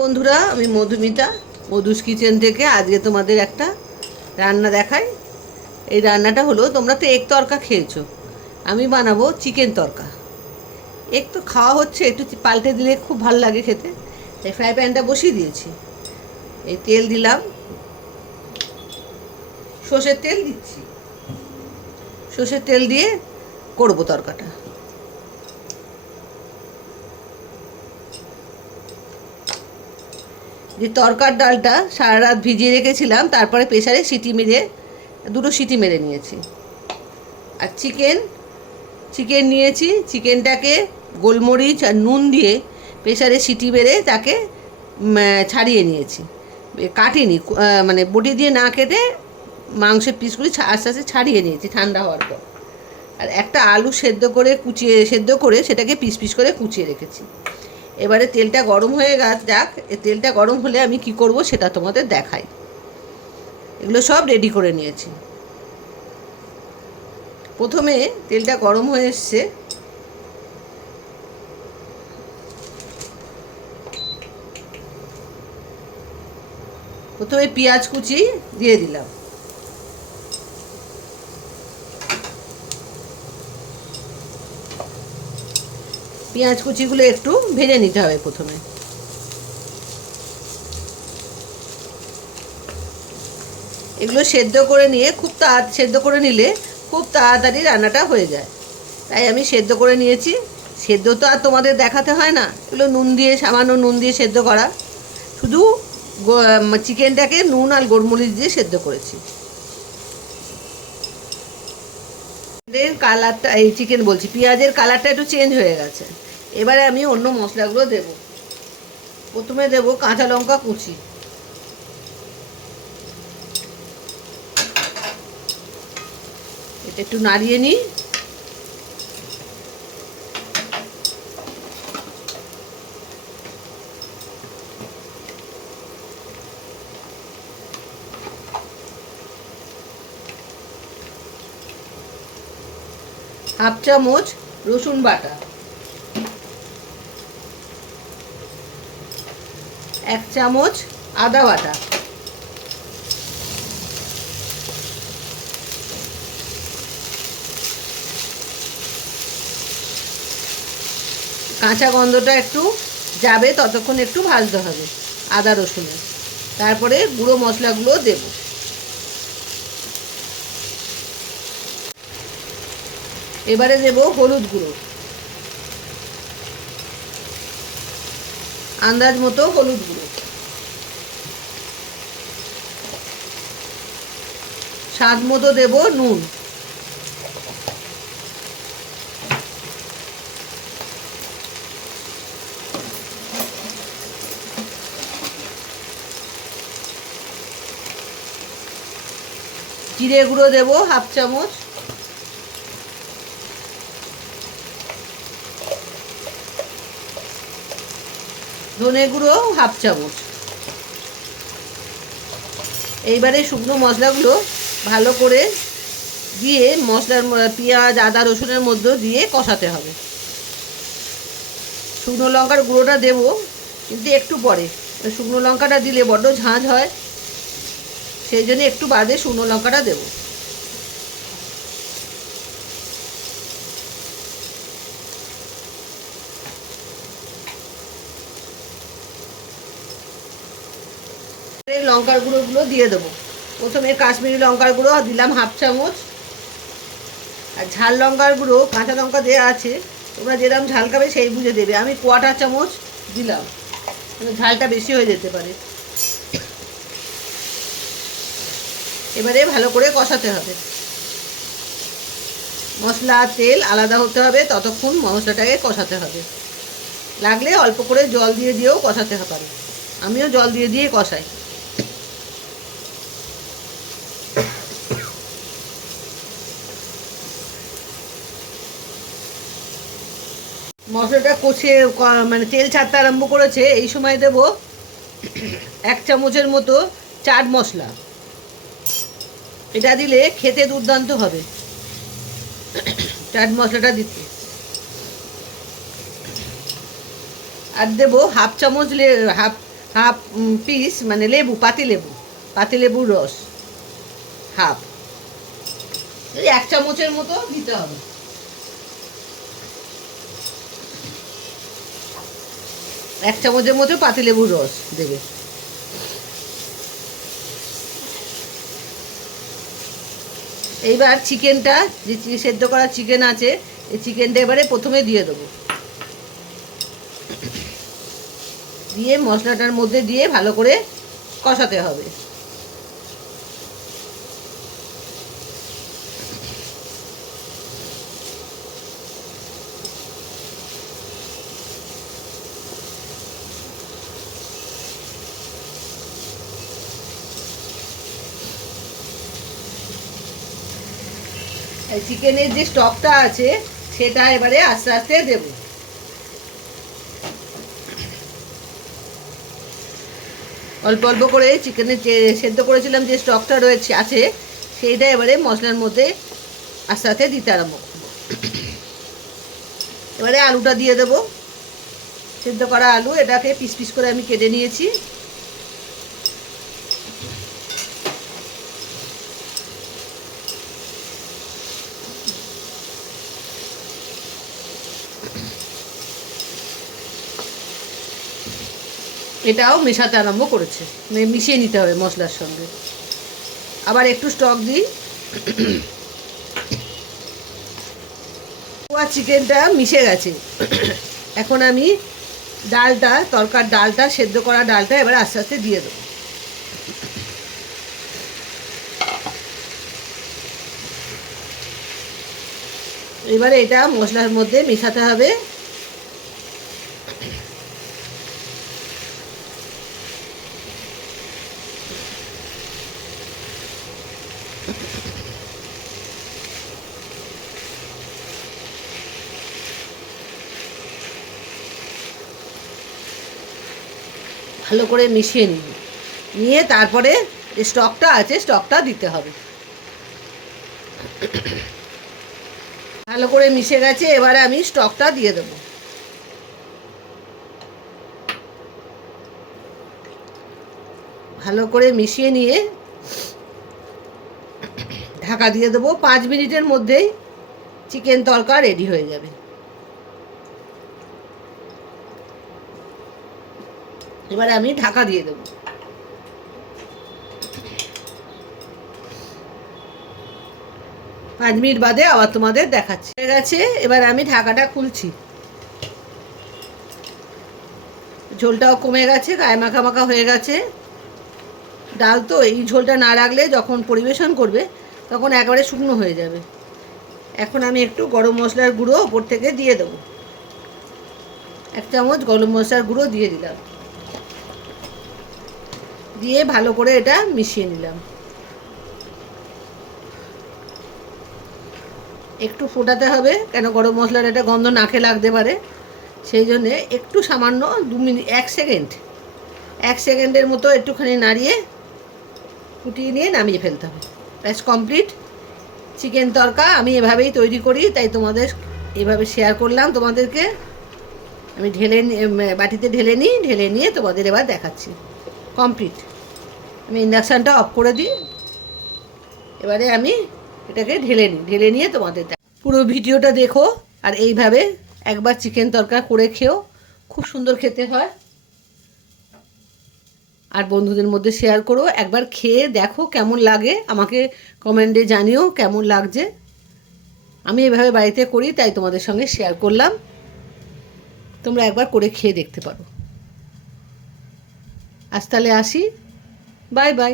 বন্ধুরা, আমি মধুমিতা মধুস কিচেন থেকে আজকে তোমাদের একটা রান্না দেখাই। এই রান্নাটা হলো, তোমরা তো এগ তরকা খেয়েছো, আমি বানাবো চিকেন তরকা। এগ তো খাওয়া হচ্ছে, একটু পাল্টে দিলে খুব ভালো লাগে খেতে। তাই ফ্রাই প্যানটা বসিয়ে দিয়েছি, এই তেল দিলাম, সর্ষের তেল দিচ্ছি। সর্ষের তেল দিয়ে করবো তরকাটা। যে তরকার ডালটা সারা রাত ভিজিয়ে রেখেছিলাম, তারপরে প্রেসারে দুটো সিটি মেরে নিয়েছি। আর চিকেন নিয়েছি, চিকেনটাকে গোলমরিচ আর নুন দিয়ে প্রেসারে সিটি মেরে তাকে ছাড়িয়ে নিয়েছি। কাটিনি, মানে বটি দিয়ে না কেটে মাংসের পিসগুলি আস্তে আস্তে ছাড়িয়ে নিয়েছি ঠান্ডা হওয়ার পর। আর একটা আলু সেদ্ধ করে সেটাকে পিস পিস করে কুচিয়ে রেখেছি। এবারে তেলটা গরম হয়ে যাক। তেলটা গরম হলে আমি কি করব সেটা তোমাদের দেখাই। এগুলো সব রেডি করে নিয়েছি। প্রথমে তেলটা গরম হয়ে এসছে, প্রথমে পেঁয়াজ কুচি দিয়ে দিলাম। পেঁয়াজ কুচিগুলো একটু ভেজে নিতে হবে প্রথমে। এগুলো সেদ্ধ করে নিলে খুব তাড়াতাড়ি রান্নাটা হয়ে যায়। তাই আমি সেদ্ধ করে নিয়েছি। সেদ্ধ তো আর তোমাদের দেখাতে হয় না, এগুলো সামান্য নুন দিয়ে সেদ্ধ করা। শুধু চিকেনটাকে নুন আর গোলমরিচ দিয়ে সেদ্ধ করেছি। কালারটা, এই চিকেন বলছি, পেঁয়াজের কালারটা একটু চেঞ্জ হয়ে গেছে। এবারে আমি অন্য মশলাগুলো দেব। প্রথমে দেব কাঁচা লঙ্কা কুচি, এটা একটু নাড়িয়ে নিই। হাফ চামচ রসুন বাটা, 1 চামচ আদা বাটা, কাঁচা গন্ধটা একটু যাবে ততক্ষণ একটু ভাজতে হবে আদা রসুনে। তারপরে গুঁড়ো মশলাগুলো দেব। এবারে দেব হলুদ গুঁড়ো, আন্দাজ মতো হলুদ গুঁড়ো, স্বাদ মতো দেব নুন, জিরে গুঁড়ো দেব হাফ চামচ, ধনে গুঁড়ো হাফ চামচ। এইবারে শুকনো মশলাগুলো ভালো করে দিয়ে পেঁয়াজ আদা রসুনের মধ্যে দিয়ে কষাতে হবে। শুকনো লঙ্কার গুঁড়োটা দেব কিন্তু একটু পরে, শুকনো লঙ্কাটা দিলে বড্ড ঝাঁঝ হয়, সেই জন্য একটু বাদে শুকনো লঙ্কাটা দেব। লঙ্কার গুঁড়োগুলো দিয়ে দেবো। প্রথমে কাশ্মীরি লঙ্কার গুঁড়ো দিলাম হাফ চামচ, আর ঝাল লঙ্কার গুঁড়ো কাঁচা লঙ্কা দেওয়া আছে, তোমরা যেরকম ঝাল খাবে সেই বুঝে দেবে। আমি 1/4 চামচ দিলাম, ঝালটা বেশি হয়ে যেতে পারে। এবারে ভালো করে কষাতে হবে, মশলা তেল আলাদা হতে হবে, ততক্ষণ মশলাটাকে কষাতে হবে। লাগলে অল্প করে জল দিয়ে দিয়েও কষাতে পারে, আমিও জল দিয়ে কষাই। মশলাটা কষে মানে তেল ছাড়তে আরম্ভ করেছে, এই সময় দেব 1 চামচের মতো চাট মশলা। এটা দিলে খেতে দুর্দান্ত হবে চাট মশলাটা দিতে। আর দেবো হাফ হাফ পিস মানে লেবু, পাতিলেবুর রস হাফ, এই 1 চামচের মতো দিতে হবে। এক চামচের মতো পাতিলেবুর রস দেবে। এইবার চিকেনটা, যে সেদ্ধ করা চিকেন আছে, এই চিকেনটা এবারে প্রথমে দিয়ে দেবো। দিয়ে মশলাটার মধ্যে দিয়ে ভালো করে কষাতে হবে। এই চিকেনের যে স্টকটা আছে সেটা এবারে আস্তে আস্তে দেব। অল্প অল্প করে চিকেনের যে সেদ্ধ করেছিলাম যে স্টকটা রয়েছে আছে, সেইটা এবারে মশলার মধ্যে আস্তে আস্তে দিতে আরম্ভ। এবারে আলুটা দিয়ে দেবো, সেদ্ধ করা আলু, এটাকে পিস পিস করে আমি কেটে নিয়েছি। এটাও মেশাতে আরম্ভ করেছে, মিশিয়ে নিতে হবে মশলার সঙ্গে। আবার একটু স্টক দিই। চিকেনটা মিশে গেছে। এখন আমি ডালটা, তরকার ডালটা, সেদ্ধ করা ডালটা এবার আস্তে আস্তে দিয়ে দেবো। এবারে এটা মশলার মধ্যে মেশাতে হবে। ভালো করে মিশিয়ে নিয়ে তারপরে যে স্টকটা আছে স্টকটা দিতে হবে। ভালো করে মিশে গেছে, এবারে আমি স্টকটা দিয়ে দেবো। ভালো করে মিশিয়ে নিয়ে ঢাকা দিয়ে দেবো। 5 মিনিটের মধ্যেই চিকেন তরকা রেডি হয়ে যাবে। এবারে আমি ঢাকা দিয়ে দেবো। 5 মিনিট বাদে আবার তোমাদের দেখাচ্ছি। হয়ে গেছে, এবার আমি ঢাকাটা খুলছি। ঝোলটাও কমে গেছে, গায়ে মাখা মাখা হয়ে গেছে। ডাল তো এই ঝোলটা না রাখলে যখন পরিবেশন করবে তখন একেবারে শুকনো হয়ে যাবে। এখন আমি একটু গরম মশলার গুঁড়ো ওপর থেকে দিয়ে দেবো। 1 চামচ গরম মশলার গুঁড়ো দিয়ে দিলাম, দিয়ে ভালো করে এটা মিশিয়ে নিলাম। একটু ফোটাতে হবে, কেন গরম মশলার একটা গন্ধ নাকে লাগতে পারে, সেই জন্যে একটু সামান্য 2 মিনিট, 1 সেকেন্ডের মতো একটুখানি নাড়িয়ে ফুটিয়ে নিয়ে নামিয়ে ফেলতে হবে। ব্যাস কমপ্লিট চিকেন তরকা। আমি এভাবেই তৈরি করি, তাই তোমাদের এভাবে শেয়ার করলাম তোমাদেরকে। আমি বাটিতে ঢেলে নিয়ে তোমাদের এবার দেখাচ্ছি। কমপ্লিট। আমি ইন্ডাকশানটা অফ করে দিই। এবারে আমি এটাকে ঢেলে নিয়ে তোমাদের পুরো ভিডিওটা দেখো, আর এইভাবে একবার চিকেন তরকা করে খেও, খুব সুন্দর খেতে হয়। আর বন্ধুদের মধ্যে শেয়ার করো, একবার খেয়ে দেখো কেমন লাগে, আমাকে কমেন্টে জানিও কেমন লাগছে। আমি এভাবে বাড়িতে করি, তাই তোমাদের সঙ্গে শেয়ার করলাম। তোমরা একবার করে খেয়ে দেখতে পারো। আজ তাহলে আসি, বাই বাই।